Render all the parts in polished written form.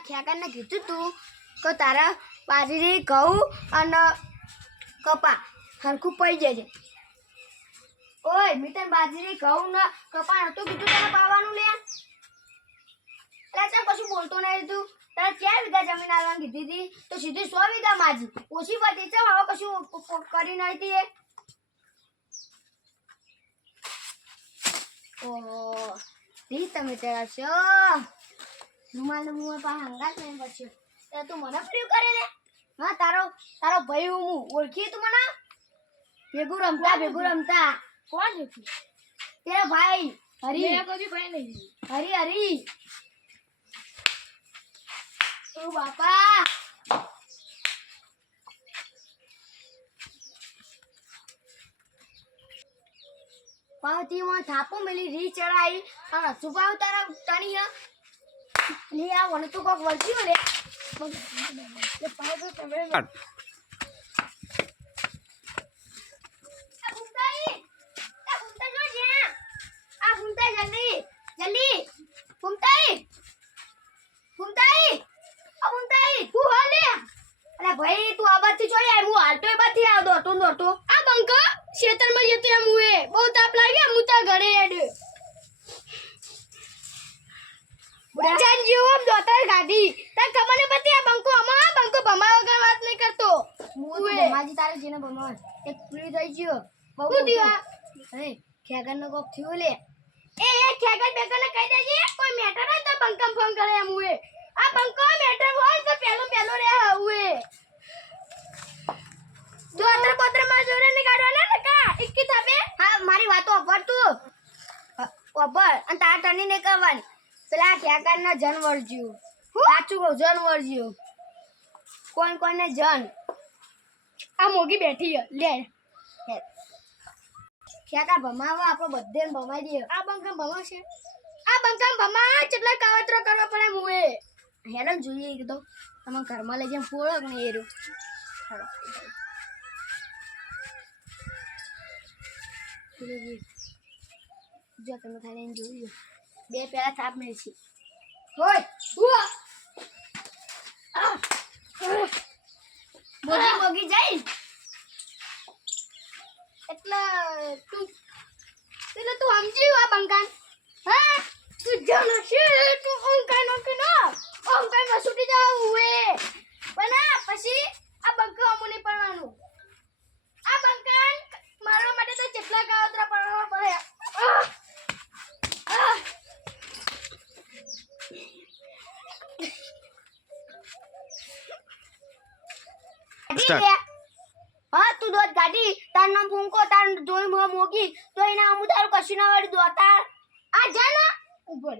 પેલા ખેકાને કીધું તું કે તારા બાજરી ઘઉં અને કપા હરખું પડી જશે. ઓય મિતન બાજરી ઘઉં ને કપા નતું કીધું તારે પાવાનું લે. એટલે ચાલ કશું બોલતો નહીં તું. તારે 4 વીઘા જમીન આવવાની કીધી હતી તો સીધી 100 વીઘા માજી ઓછી પડી. ચાલ હવે કશું કરી નહીં હતી એ. ઓહો રી તમે તેરા છો રૂમાલ મું પા હંગાત નહીં બચ્યો તે તું મને ફ્રી કરે ને. હા તારો ભાઈ હું ઓળખી તું મને ભેગું રમતા કોણ છે તેરા ભાઈ હરી કોઈ ભાઈ નહીં હરી ઓ બાપા પાવતી માં થાપો મેલી રી ચડાઈ અને સુભાવ તારા તણી લે આ વણ તો કોક વળ્યો લે પાવ તો તમે આ ઘૂમતા જલ્દી ઘૂમતાઈ તું હાલે. અરે ભાઈ તું આ બાજથી જોઈ આય હું હાલતો એ બાજથી આવતો હતો આ બંકા ખેતરમાં જતો એમ હુએ બહુ તાપ લાગ્યા હું તા ઘરે હેડ બચાન જીવો દોતર ગાડી તા કમને પતિ આ બંકો ભમા વગર વાત નહીં કરતો હું ભમાજી તારે જેને ભમાવ એક પૂરી થઈ ગયો બહુ દીવા હે ખેગન નો કોક થયો લે એ ખેગન બેગન કહી દેજે કોઈ મેટર હોય તો બંકમ ફોન કરે એમ હુએ આ બંકો મેટર હોય તો પેલો રે હુએ દોતર પોતર માં જોરે ની કાઢવાના ને કા ઇક્કી થાપે. હા મારી વાતો અપર તું અપર અને તાર ટની ને કરવાની પેલા ખેગન ના જન વળજ્યું સાચું કહું જન વળજ્યું કોને જન આ મોગી બેઠી લે ખેગા ભમાવા આપણે બધે ભમાઈ દઈએ. આ બંકમ ભમાશે આ બંકમ ભમા કેટલા કાવતરો કરવા પડે મુએ હેડન જોઈએ કીધું તમે ઘરમાં લઈ જઈને ફોડો ને એરું જો તમે ખાલી જોયું બે પેલા થાપ મેળશે હોય મોગી જાય એટલે તું સમજી આ બંકાન હા તું જાણ છે તું ઓંકાઈ નો કે નો ઓંકાઈ માં છૂટી જાવ હુએ બના પછી આ બંકો અમુને પડવાનું આ બંકાન મારવા માટે તો કેટલા કાવતરા પડવા પડે. હા તું દોત ગાડી તાર નામ ફૂંકો તાર જોઈ મોગી તો એના અમુ તારું કશું ના વળી દોતાર આ જા ના ઉપર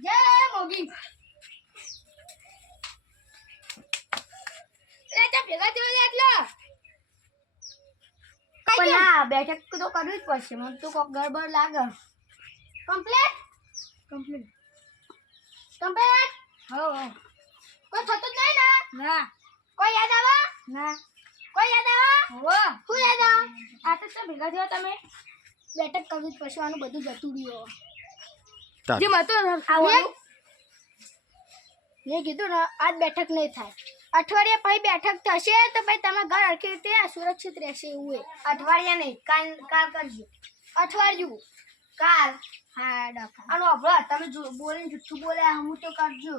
જય મોગી લે તા ભેગા થયો લે એટલા પણ ના બેઠક તો કરવી જ પડશે મને તો કોક ગડબડ લાગે. કમ્પ્લીટ હો કોઈ થતું જ નહીં ને ના કોઈ યાદ આવે ના કોઈ યાદ આવે હો હું યાદ આવે આ તો ભેગા થયો તમે બેઠક કરવી જ પડશે આનું બધું જતું રહ્યો જે મતો આવવાનું મેં કીધું ને આજ બેઠક નહીં થાય અઠવાડિયા પછી બેઠક થશે તો ભાઈ તમે ઘર હરખી રીતે સુરક્ષિત રહેશે એવું અઠવાડિયા નહીં કાલ કરજો અઠવાડિયું કાલ હા ડોક્ટર આનો અભળો તમે બોલીને જુઠ્ઠું બોલે હું તો કરજો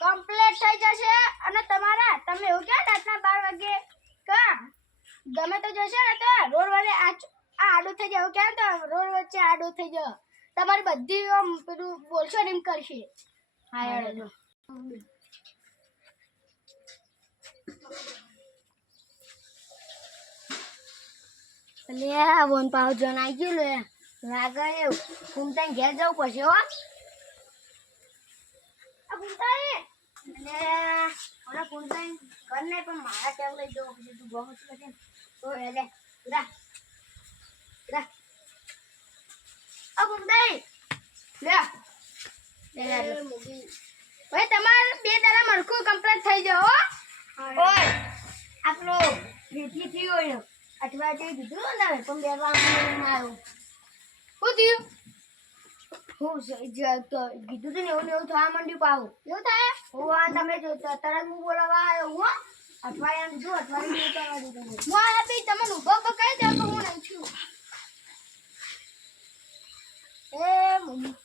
કમ્પ્લીટ થઈ જશે અને તમે એવું ક્યાં રાતના 12 વાગે કા ગમે તો જશે ને તો રોડ વડે આ આડો થઈ જાય ક્યાં તો રોડ વચ્ચે આડો થઈ જાય તમારી બધી પેલું બોલશો ને એમ કરશે. હા યાર લે વન પાવ જણ આવી ગયું લે લાગે એવું ઘૂમતા ઘેર જવું પડશે હો આ ઘૂમતા લે ઓલા ઘૂમતા ઘર નહીં પણ મારા ટેવ લઈ જવું પછી તું બહુ છે તો લે રા આ ઘૂમતા લે ભાઈ તમારે 2 દાડા મરખું કમ્પ્લીટ થઈ જાવ ઓય આપણો ભેટી થયો હોય અઠવાડિયે દીધું ને પણ 2 વાર આવ્યો શું થયું હું કીધું તું ને એવું ને એવું થવા માંડ્યું પાવું એવું થાય હું તમે જો તરત હું બોલાવા આવ્યો હું અઠવાડિયાનું જો અઠવાડિયું હું આ બી તમને ઉભો ઉભો કહી દે તો હું નહીં છું એ મમ્મી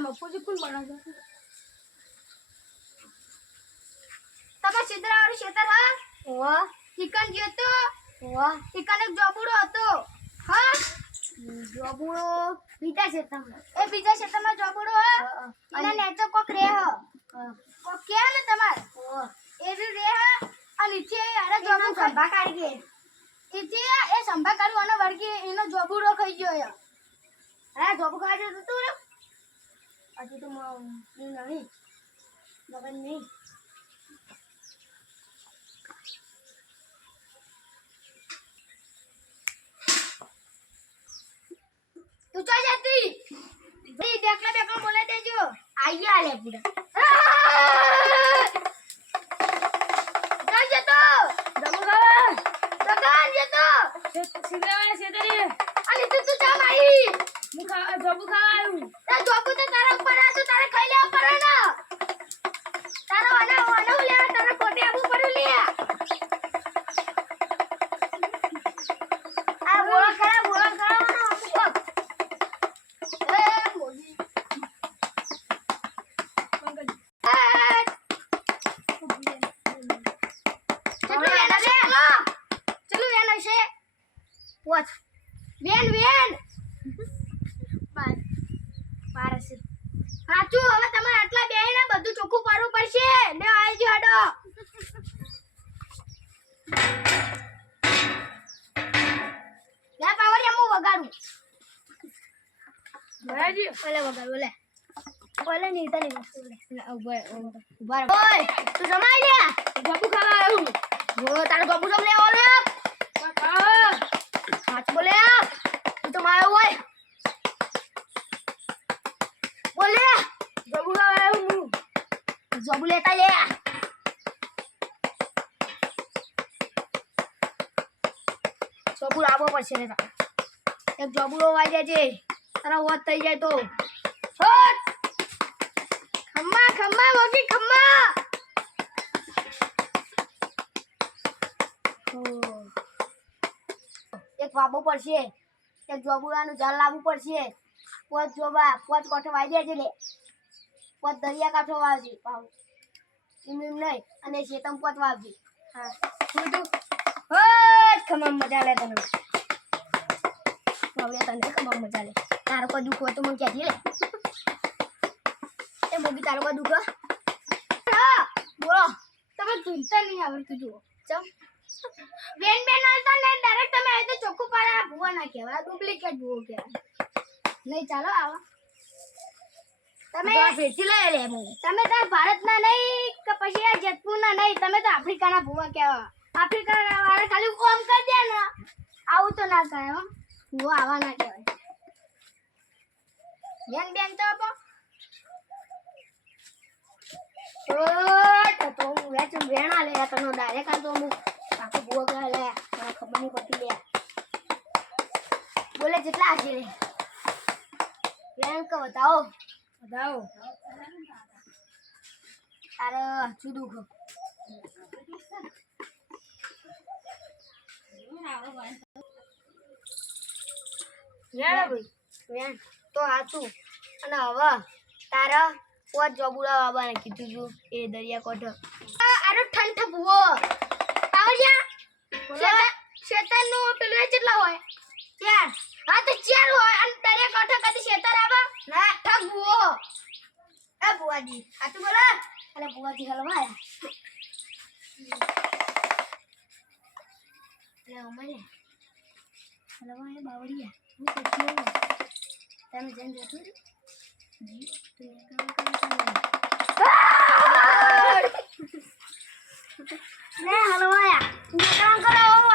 મફુજી કોણ બનાવે તમાર છેતરાવાળું છેતર હા ઓહ ચિકન જેતો ઓહ ચિકન એક જોબુડો હતો હા જોબુડો બીજા ક્ષેત્રમાં એ બીજા ક્ષેત્રમાં જોબુડો હ અને નેચો કોક રે હ કોક કે ને તમાર ઓહ એ બી રે હ અને ઇથી અરે જોબુ સંભા કાઢી ગયે ઇથી એ સંભા કાઢું અને વળગી એનો જોબુડો ખાઈ ગયો હે જોબુ ખાઈ જતો તું હજી તો નહીં મગન નહીં તું ચો જતી ભાઈ દેખલા બેકલા બોલાઈ દેજો આયા આલે પૂરા જઈ જતો જમુ ખાવા સગાન જતો સિગરાવા સેતરી અને તું જામ આવી હું ખા જબુ ખાવા આવ્યું તા જબુ તો તારા ઉપર આ તો તારે ખાઈ લેવા પડે ને તારો આનો લે તારે કોટે આબુ પડ્યું લે આ બોલા ખરા What? Ven. પારસે સાચું હવે તમારે આટલા બેહી ને બધું ચોખ્ખું પાડવું પડશે લે આવજો હડો લે પાવરિયા હું વગાડું બરાજી ઓલે વગાડ ઓલે નહીં તને વસ્તુ લે ઉભા ઓય તું જમાઈ લે ગબુ ખાવા આવ્યું જો તારો ગબુ જમ લે ઓલે હાથ બોલે તું તો મારો હોય બોલે જબુ ખાવા આવ્યું જબુ લેતા લે જબુ લાવવો પડશે ને એક જબુડો વાઈ જાય છે તારા વાત થઈ જાય તો ખમ્મા મોગી ખમ્મા એક વાબો પડશે એક જોબુડાનું જાળ લાવવું પડશે પોત કોઠો વાઈ દે છે લે પોત દરિયા કાંઠો વાવજે પાવ એમ નહીં અને શેતમ પોત વાવજે હા શું તું ખમા મજા લે તને હવે તને ખમા મજા લે તારો કોઈ દુઃખ હોય તો મને કહેજે લે એ મોગી તારો કોઈ દુઃખ હા બોલો તમે ચિંતા નહીં આવડતું જુઓ ચમ બેન હાલતા ને ડાયરેક્ટ તમે આ તો ચોખ્ખું પાડા ભૂવા ના કહેવાય ડુપ્લિકેટ ભૂવો કહેવાય નહીં ચાલો આવો તમે ફેરથી લઈ લે તમે તો ભારતના નહીં કે પછી આ જેતપુરના નહીં તમે તો આફ્રિકાના ભૂવા કહેવા આફ્રિકા વાળા ખાલી ઓમ કરી દે ને આવું તો ના કહેવાય હો ભૂવા આવા ના કહેવાય બેન તો આપો તો હું વેણા લે તનો ડાયરેક્ટ આ તો હું આખો ભૂવો કે લે મને ખબર નહીં પડતી લે બોલે જેટલા હશે લે બેન કો બતાવો તારે શું દુઃખ બેન તો સાચું અને હવે તારા પોત જોબુડા બાબાને કીધું છું એ દરિયા કોઠો આરો ઠંઠ ભૂવો આવડ્યા શેતરનું પેલું કેટલા હોય 4 હા તો 4 હોય અને દરિયા કોઠો કદી શેતર આવે ના ઠગ ભૂવો એ ભૂવાજી સાચું બોલો અરે ભૂવાજી હલવાયા લે અમારે હલવાયા બાવળિયા હું તો તમે જઈને જોતું લે હલવાયા કામ કરો